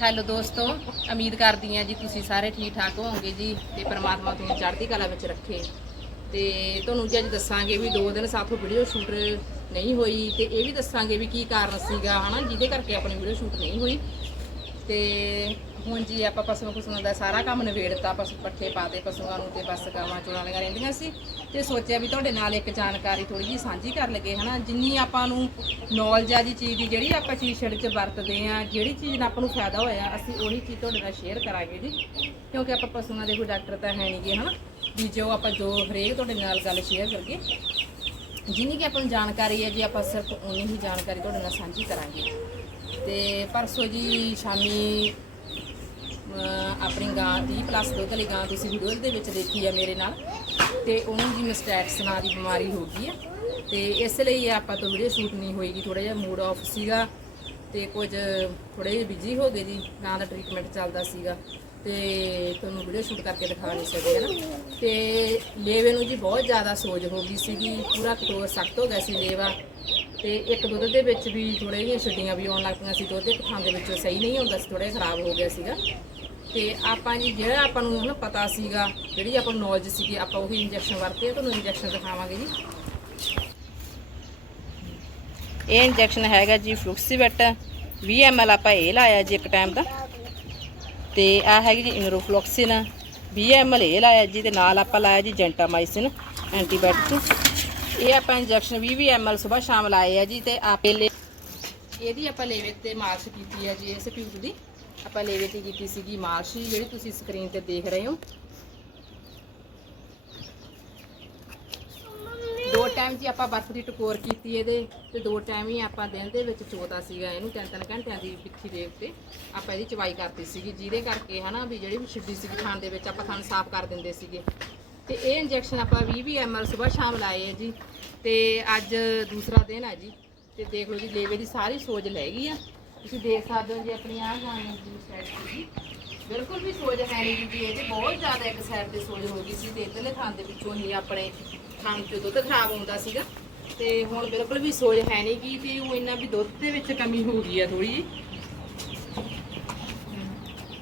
Hello ਦੋਸਤੋ, ਉਮੀਦ ਕਰਦੀ ਹਾਂ ਜੀ ਤੁਸੀਂ ਸਾਰੇ ਠੀਕ ਠਾਕ ਹੋਵੋਗੇ ਜੀ ਤੇ ਪਰਮਾਤਮਾ ਤੁਹਾਨੂੰ ਚੜ੍ਹਦੀ ਕਲਾ ਵਿੱਚ ਰੱਖੇ। ਤੇ ਤੁਹਾਨੂੰ ਜੀ ਅੱਜ ਦੱਸਾਂਗੇ ਵੀ ਦੋ ਦਿਨ ਸਾਥੋਂ ਵੀਡੀਓ ਸ਼ੂਟ ਨਹੀਂ ਹੋਈ ਤੇ ਇਹ ਵੀ ਦੱਸਾਂਗੇ ਵੀ ਕੀ ਕਾਰਨ ਸੀਗਾ, ਹਨਾ? ਜਿਹਦੇ ਕਰਕੇ ਆਪਣੀ ਵੀਡੀਓ ਸ਼ੂਟ ਨਹੀਂ ਹੋਈ। ਤੇ ਹੁਣ ਜੀ ਆਪਾਂ ਪਸ਼ੂਆਂ ਪਸ਼ੂਆਂ ਦਾ ਸਾਰਾ ਕੰਮ ਨਿਬੇੜਤਾ, ਪਸ਼ੂ ਪੱਠੇ ਪਾਤੇ ਪਸ਼ੂਆਂ ਨੂੰ ਤੇ ਬਸ ਗਾਵਾਂ ਚੋਣਾਂ ਵਾਲੀਆਂ ਰਹਿੰਦੀਆਂ ਸੀ। ਤੇ ਸੋਚਿਆ ਵੀ ਤੁਹਾਡੇ ਨਾਲ ਇੱਕ ਜਾਣਕਾਰੀ ਥੋੜੀ ਜੀ ਸਾਂਝੀ ਕਰ ਲਗੇ ਹਨਾ? ਜਿੰਨੀ ਆਪਾਂ ਨੂੰ ਨੌਲੇਜ ਆ ਜੀ ਚੀਜ਼ ਦੀ, ਜਿਹੜੀ ਆਪਾਂ ਚੀਜ਼ ਛੜ ਚ ਵਰਤਦੇ ਆ, ਜਿਹੜੀ ਚੀਜ਼ ਨਾਲ ਆਪਾਂ ਨੂੰ ਫਾਇਦਾ ਹੋਇਆ, ਅਸੀਂ ਉਹੀ ਚੀਜ਼ ਤੁਹਾਡੇ ਨਾਲ ਸ਼ੇਅਰ ਕਰਾਂਗੇ ਜੀ। ਕਿਉਂਕਿ ਆਪਾਂ ਪਸ਼ੂਆਂ ਦੇ ਕੋਈ ਡਾਕਟਰ ਤਾਂ ਹੈ ਨਹੀਂਗੇ, ਹਨਾ? ਵੀ ਜੋ ਆਪਾਂ ਜੋ ਹਰੇਕ ਤੁਹਾਡੇ ਨਾਲ ਗੱਲ ਸ਼ੇਅਰ ਕਰਕੇ ਜਿੰਨੀ ਕਿ ਆਪਾਂ ਨੂੰ ਜਾਣਕਾਰੀ ਹੈ ਜੀ, ਆਪਾਂ ਸਿਰਫ ਉਨੀ ਹੀ ਜਾਣਕਾਰੀ ਤੁਹਾਡੇ ਨਾਲ ਸਾਂਝੀ ਕਰਾਂਗੇ। ਤੇ ਪਰਸੋਂ ਜੀ ਸ਼ਾਮੀ ਆਪਣੀ ਗਾਂ 30 ਪਲੱਸ ਦੁੱਧ ਵਾਲੀ ਗਾਂ ਤੁਸੀਂ ਵੀਡੀਓ ਦੇ ਵਿੱਚ ਦੇਖੀ ਆ ਮੇਰੇ ਨਾਲ। ਤੇ ਉਹਨੂੰ ਜੀ ਮਿਸਟੈਕਸ ਨਾਂ ਦੀ ਬਿਮਾਰੀ ਹੋ ਗਈ ਆ। ਤੇ ਇਸ ਲਈ ਆਪਾਂ ਤੋਂ ਵੀਡੀਓ ਸ਼ੂਟ ਨਹੀਂ ਹੋਏਗੀ ਥੋੜਾ ਜਿਹਾ ਮੂਡ ਆਫ ਸੀਗਾ ਤੇ ਕੁਝ ਥੋੜੇ ਜਿਹਾ ਬਿਜ਼ੀ ਹੋ ਗਏ ਜੀ, ਗਾਂ ਦਾ ਟ੍ਰੀਟਮੈਂਟ ਚੱਲਦਾ ਸੀਗਾ। ਤੇ ਤੁਹਾਨੂੰ ਵੀਡੀਓ ਸ਼ੂਟ ਕਰਕੇ ਦਿਖਾ ਨਹੀਂ ਸਕਦੇ ਨਾ ਤੇ ਲੇਵੇ ਨੂੰ ਜੀ ਬਹੁਤ ਜ਼ਿਆਦਾ ਸੋਜ ਹੋ ਗਈ ਸੀਗੀ, ਪੂਰਾ ਕਟੋਰ ਸਖਤ ਹੋ ਗਿਆ ਸੀ ਲੇਵਾ। ਤੇ ਇੱਕ ਦੁੱਧ ਦੇ ਵਿੱਚ ਵੀ ਥੋੜੇ ਜਿਹੀਆਂ ਛੱਡੀਆਂ ਵੀ ਆਉਣ ਲੱਗ ਪਈਆਂ ਸੀ, ਦੁੱਧ ਇੱਕ ਥਾਂ ਦੇ ਵਿੱਚੋਂ ਸਹੀ ਨਹੀਂ ਹੁੰਦਾ ਸੀ ਥੋੜਾ ਖਰਾਬ ਹੋ ਗਿਆ ਸੀਗਾ। ਤੇ ਆਪਾਂ ਜੀ, ਜਿਹੜਾ ਆਪਾਂ ਨੂੰ ਹਨਾ ਪਤਾ ਸੀਗਾ, ਜਿਹੜੀ ਆਪਾਂ ਨੂੰ ਨੌਲੇਜ ਸੀਗੀ, ਆਪਾਂ ਉਹੀ ਇੰਜੈਕਸ਼ਨ ਵਰਤੇ ਤੁਹਾਨੂੰ ਇੰਜੈਕਸ਼ਨ ਦਿਖਾਵਾਂਗੇ ਜੀ। ਇਹ ਇੰਜੈਕਸ਼ਨ ਹੈਗਾ ਜੀ ਫਲੂਕਸੀਵੈਟ 20 ml ਆਪਾਂ ਇਹ ਲਾਇਆ ਜੀ ਇੱਕ ਟਾਈਮ ਦਾ। ਤੇ ਆ ਹੈਗੀ ਜੀ ਇਨਰੋਫਲੋਕਸਿਨ 20 ml ਇਹ ਲਾਇਆ ਜੀ, ਤੇ ਨਾਲ ਆਪਾਂ ਲਾਇਆ ਜੀ ਜੈਂਟਾਮਾਈਸਿਨ ਐਂਟੀਬਾਇਓਟਿਕ। ਇਹ ਆਪਾਂ ਇੰਜੈਕਸ਼ਨ 20 20 ml ਸਵੇਰ ਸ਼ਾਮ ਲਾਏ ਆ ਜੀ ਤੇ ਆਪੇ ਇਹਦੀ ਆਪਾਂ ਲੇਵੇ ਤੇ ਮਾਲਿਸ਼ ਕੀਤੀ ਹੈ ਜੀ, ਇਸ ਟਿਊਬ ਦੀ। ਆਪਾਂ ਲੇਵੇ ਤੇ ਕੀਤੀ ਸੀਗੀ ਮਾਲਿਸ਼, ਜਿਹੜੀ ਤੁਸੀਂ ਸਕਰੀਨ ਤੇ ਦੇਖ ਰਹੇ ਹੋ। ਦੋ ਟਾਈਮ ਜੀ ਆਪਾਂ ਬਰਫ਼ ਦੀ ਟਕੋਰ ਕੀਤੀ ਇਹਦੇ ਤੇ ਦੋ ਟਾਈਮ ਹੀ ਆਪਾਂ ਦਿਨ ਦੇ ਵਿੱਚ ਚੋਤਾ ਸੀਗਾ ਇਹਨੂੰ, ਤਿੰਨ ਤਿੰਨ ਘੰਟਿਆਂ ਦੀ ਪਿੱਠੀ ਦੇ ਉੱਤੇ ਆਪਾਂ ਇਹਦੀ ਚਵਾਈ ਕਰਤੀ ਸੀਗੀ, ਜਿਹਦੇ ਕਰਕੇ ਹਨਾ ਵੀ ਜਿਹੜੀ ਵੀ ਛਿੱਡੀ ਸੀਗੀ, ਖਾਣ ਦੇ ਵਿੱਚ ਆਪਾਂ ਖਾਣ ਸਾਫ਼ ਕਰ ਦਿੰਦੇ ਸੀਗੇ। ਤੇ ਇਹ ਇੰਜੈਕਸ਼ਨ ਆਪਾਂ 20 20 ml ਸਵੇਰ ਸ਼ਾਮ ਲਾਏ ਆ ਜੀ, ਤੇ ਅੱਜ ਦੂਸਰਾ ਦਿਨ ਆ ਜੀ। ਤੇ ਦੇਖ ਲਓ ਜੀ, ਲੇਵੇ ਦੀ ਸਾਰੀ ਸੋਜ ਲੈ ਗਈ ਆ। ਤੁਸੀਂ ਦੇਖ ਸਕਦੇ ਹੋ ਜੀ, ਆਪਣੀ ਆਹ ਗਾਂ ਦੀ ਸਾਈਡ ਜੀ ਬਿਲਕੁਲ ਵੀ ਸੋਜ ਹੈ ਨਹੀਂ ਜੀ ਇਹਦੇ ਬਹੁਤ ਜ਼ਿਆਦਾ ਇੱਕ ਸਾਈਡ ਤੇ ਸੋਜ ਹੋ ਗਈ ਸੀ ਤੇ ਇਧਰਲੇ ਥਾਂ ਦੇ ਵਿੱਚੋਂ ਹੀ ਆਪਣੇ ਥਾਂ ਚੋਂ ਦੁੱਧ ਖਰਾਬ ਹੁੰਦਾ ਸੀਗਾ। ਤੇ ਹੁਣ ਬਿਲਕੁਲ ਵੀ ਸੋਜ ਹੈ ਨਹੀਂ ਗੀ ਤੇ ਉਹ ਇੰਨਾ ਵੀ ਦੁੱਧ ਦੇ ਵਿੱਚ ਕਮੀ ਹੋ ਗਈ ਆ ਥੋੜੀ ਜੀ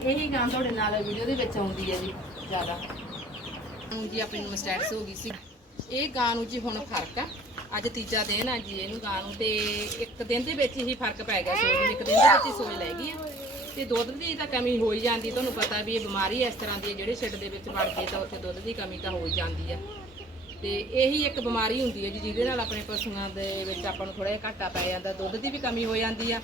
ਇਹੀ ਗਾਂ ਤੁਹਾਡੇ ਨਾਲ ਵੀਡੀਓ ਦੇ ਵਿੱਚ ਆਉਂਦੀ ਹੈ ਜੀ, ਜ਼ਿਆਦਾ। ਹੁਣ ਜੀ ਆਪਣੀ ਮਸਟੈਟਸ ਹੋ ਗਈ ਸੀ। ਇਹ ਗਾਂ ਨੂੰ ਜੀ ਹੁਣ ਫ਼ਰਕ ਆ। ਅੱਜ ਤੀਜਾ ਦਿਨ ਆ ਜੀ ਇਹਨੂੰ ਗਾਂ ਨੂੰ ਤੇ ਇੱਕ ਦਿਨ ਦੇ ਵਿੱਚ ਹੀ ਫ਼ਰਕ ਪੈ ਗਿਆ ਸੋਜ ਨੂੰ, ਇੱਕ ਦਿਨ ਦੇ ਵਿੱਚ ਹੀ ਸੋਜ ਲੈ ਗਈ ਆ। ਤੇ ਦੁੱਧ ਦੀ ਤਾਂ ਕਮੀ ਹੋ ਹੀ ਜਾਂਦੀ, ਤੁਹਾਨੂੰ ਪਤਾ ਵੀ ਇਹ ਬਿਮਾਰੀ ਇਸ ਤਰ੍ਹਾਂ ਦੀ ਹੈ ਜਿਹੜੇ ਛਿੱਡ ਦੇ ਵਿੱਚ ਵੜ ਗਏ ਤਾਂ ਉੱਥੇ ਦੁੱਧ ਦੀ ਕਮੀ ਤਾਂ ਹੋ ਹੀ ਜਾਂਦੀ ਆ। ਤੇ ਇਹੀ ਇੱਕ ਬਿਮਾਰੀ ਹੁੰਦੀ ਹੈ ਜੀ, ਜਿਹਦੇ ਨਾਲ ਆਪਣੇ ਪਸ਼ੂਆਂ ਦੇ ਵਿੱਚ ਆਪਾਂ ਨੂੰ ਥੋੜਾ ਜਿਹਾ ਘਾਟਾ ਪੈ ਜਾਂਦਾ, ਦੁੱਧ ਦੀ ਵੀ ਕਮੀ ਹੋ ਜਾਂਦੀ ਆ।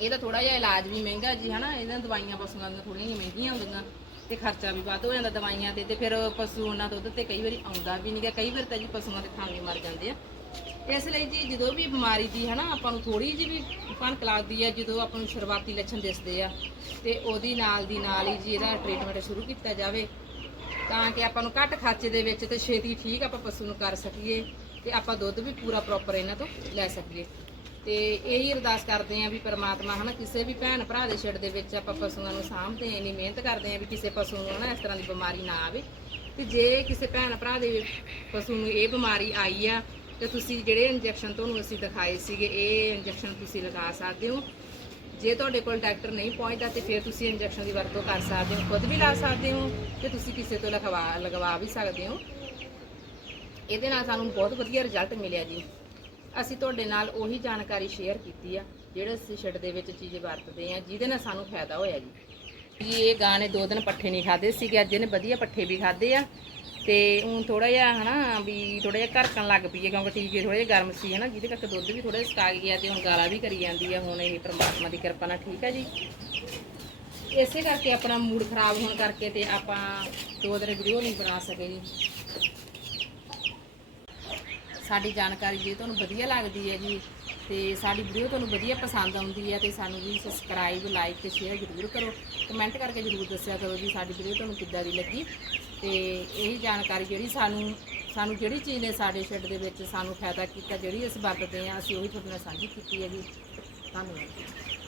ਇਹਦਾ ਥੋੜਾ ਜਿਹਾ ਇਲਾਜ ਵੀ ਮਹਿੰਗਾ ਜੀ, ਹਨਾ? ਇਹਨਾਂ ਦਵਾਈਆਂ ਪਸ਼ੂਆਂ ਦੀਆਂ ਥੋੜੀਆਂ ਜਿਹੀਆਂ ਮਹਿੰਗੀਆਂ ਹੁੰਦੀਆਂ। ਤੇ ਖਰਚਾ ਵੀ ਵੱਧ ਹੋ ਜਾਂਦਾ ਦਵਾਈਆਂ ਤੇ ਤੇ ਫਿਰ ਪਸ਼ੂ ਉਹਨਾਂ ਦੁੱਧ ਤੇ ਕਈ ਵਾਰੀ ਆਉਂਦਾ ਵੀ ਨਹੀਂਗਾ ਕਈ ਵਾਰ ਤਾਂ ਜੀ ਪਸ਼ੂਆਂ ਦੇ ਥਾਂ ਮਰ ਜਾਂਦੇ ਆ। ਇਸ ਲਈ ਜੀ ਜਦੋਂ ਵੀ ਬਿਮਾਰੀ ਦੀ ਹਨਾ, ਆਪਾਂ ਨੂੰ ਥੋੜੀ ਜਿਹੀ ਵੀ ਭਣਕ ਲੱਗਦੀ ਹੈ ਜਦੋਂ ਆਪਾਂ ਨੂੰ ਸ਼ੁਰੂਆਤੀ ਲੱਛਣ ਦਿਸਦੇ ਆ, ਤੇ ਉਹਦੀ ਨਾਲ ਦੀ ਨਾਲ ਹੀ ਜੀ ਇਹਦਾ ਟ੍ਰੀਟਮੈਂਟ ਸ਼ੁਰੂ ਕੀਤਾ ਜਾਵੇ। ਤਾਂ ਕਿ ਆਪਾਂ ਨੂੰ ਘੱਟ ਖਰਚੇ ਦੇ ਵਿੱਚ ਤੇ ਛੇਤੀ ਠੀਕ ਆਪਾਂ ਪਸ਼ੂ ਨੂੰ ਕਰ ਸਕੀਏ, ਤੇ ਆਪਾਂ ਦੁੱਧ ਵੀ ਪੂਰਾ ਪ੍ਰੋਪਰ ਇਹਨਾਂ ਤੋਂ ਲੈ ਸਕੀਏ। ਤੇ ਇਹੀ ਅਰਦਾਸ ਕਰਦੇ ਆਂ ਵੀ ਪਰਮਾਤਮਾ ਹਨਾ ਕਿਸੇ ਵੀ ਭੈਣ ਭਰਾ ਦੇ ਛਿੜ ਦੇ ਵਿੱਚ ਆਪਾਂ ਪਸ਼ੂਆਂ ਨੂੰ ਸਾਂਭਦੇ ਆਂ ਇੰਨੀ ਮਿਹਨਤ ਕਰਦੇ ਆਂ ਵੀ ਕਿਸੇ ਪਸ਼ੂ ਨੂੰ ਹਨਾ ਇਸ ਤਰ੍ਹਾਂ ਦੀ ਬਿਮਾਰੀ ਨਾ ਆਵੇ। ਤੇ ਜੇ ਕਿਸੇ ਭੈਣ ਭਰਾ ਦੇ ਪਸ਼ੂ ਨੂੰ ਇਹ ਬਿਮਾਰੀ ਆਈ ਆ, ਤੇ ਤੁਸੀਂ ਜਿਹੜੇ ਇੰਜੈਕਸ਼ਨ ਤੁਹਾਨੂੰ ਅਸੀਂ ਦਿਖਾਏ ਸੀਗੇ, ਇਹ ਇੰਜੈਕਸ਼ਨ ਤੁਸੀਂ ਲਗਾ ਸਕਦੇ ਹੋ। ਜੇ ਤੁਹਾਡੇ ਕੋਲ ਡਾਕਟਰ ਨਹੀਂ ਪਹੁੰਚਦਾ ਤੇ ਫਿਰ ਤੁਸੀਂ ਇੰਜੈਕਸ਼ਨ ਦੀ ਵਰਤੋਂ ਕਰ ਸਕਦੇ ਹੋ, ਖੁਦ ਵੀ ਲਾ ਸਕਦੇ ਹੋ ਤੇ ਤੁਸੀਂ ਕਿਸੇ ਤੋਂ ਲਗਵਾ ਲਗਵਾ ਵੀ ਸਕਦੇ ਹੋ। ਇਹਦੇ ਨਾਲ ਸਾਨੂੰ ਬਹੁਤ ਵਧੀਆ ਰਿਜ਼ਲਟ ਮਿਲਿਆ ਜੀ। ਅਸੀਂ ਤੁਹਾਡੇ ਨਾਲ ਉਹੀ ਜਾਣਕਾਰੀ ਸ਼ੇਅਰ ਕੀਤੀ ਆ, ਜਿਹੜੇ ਅਸੀਂ ਛੱਡ ਦੇ ਵਿੱਚ ਚੀਜ਼ ਵਰਤਦੇ ਆ, ਜਿਹਦੇ ਨਾਲ ਸਾਨੂੰ ਫਾਇਦਾ ਹੋਇਆ ਜੀ। ਜੀ, ਇਹ ਗਾਣੇ ਦੋ ਦਿਨ ਪੱਠੇ ਨਹੀਂ ਖਾਦੇ ਸੀਗੇ, ਅੱਜ ਇਹਨੇ ਵਧੀਆ ਪੱਠੇ ਵੀ ਖਾਦੇ ਆ। ਤੇ ਹੁਣ ਥੋੜਾ ਜਿਹਾ ਹਨਾ ਵੀ ਥੋੜਾ ਜਿਹਾ ਘਰਕਣ ਲੱਗ ਪਈ ਹੈ, ਕਿਉਂਕਿ ਟੀਕੇ ਥੋੜੇ ਜਿਹਾ ਗਰਮ ਸੀ ਹਨਾ, ਜਿਹਦੇ ਕਰਕੇ ਦੁੱਧ ਵੀ ਥੋੜਾ ਜਿਹਾ ਸਕਾ ਗਿਆ ਤੇ ਹੁਣ ਗਾਲਾ ਵੀ ਕਰੀ ਜਾਂਦੀ ਆ, ਹੁਣ ਇਹ ਪ੍ਰਮਾਤਮਾ ਦੀ ਕਿਰਪਾ ਨਾਲ ਠੀਕ ਆ ਜੀ। ਇਸੇ ਕਰਕੇ ਆਪਣਾ ਮੂਡ ਖਰਾਬ ਹੋਣ ਕਰਕੇ ਤੇ ਆਪਾਂ ਦੋ ਦਿਨ ਵੀਡੀਓ ਨਹੀਂ ਬਣਾ ਸਕੇ ਜੀ। ਸਾਡੀ ਜਾਣਕਾਰੀ ਜੇ ਤੁਹਾਨੂੰ ਵਧੀਆ ਲੱਗਦੀ ਹੈ ਜੀ ਤੇ ਸਾਡੀ ਵੀਡੀਓ ਤੁਹਾਨੂੰ ਵਧੀਆ ਪਸੰਦ ਆਉਂਦੀ ਹੈ ਤੇ ਸਾਨੂੰ ਵੀ ਸਬਸਕ੍ਰਾਈਬ ਲਾਈਕ ਤੇ ਸ਼ੇਅਰ ਜ਼ਰੂਰ ਕਰੋ। ਕਮੈਂਟ ਕਰਕੇ ਜ਼ਰੂਰ ਦੱਸਿਆ ਕਰੋ ਜੀ ਸਾਡੀ ਵੀਡੀਓ ਤੁਹਾਨੂੰ ਕਿੱਦਾਂ ਦੀ ਲੱਗੀ। ਤੇ ਇਹੀ ਜਾਣਕਾਰੀ ਜਿਹੜੀ ਸਾਨੂੰ ਸਾਨੂੰ ਜਿਹੜੀ ਚੀਜ਼ ਨੇ ਸਾਡੇ ਸ਼ੈੱਡ ਦੇ ਵਿੱਚ ਸਾਨੂੰ ਫਾਇਦਾ ਕੀਤਾ, ਜਿਹੜੀ ਅਸੀਂ ਵਰਤਦੇ ਹਾਂ, ਅਸੀਂ ਉਹੀ ਤੁਹਾਡੇ ਨਾਲ ਸਾਂਝੀ ਕੀਤੀ ਹੈ ਜੀ ਧੰਨਵਾਦ।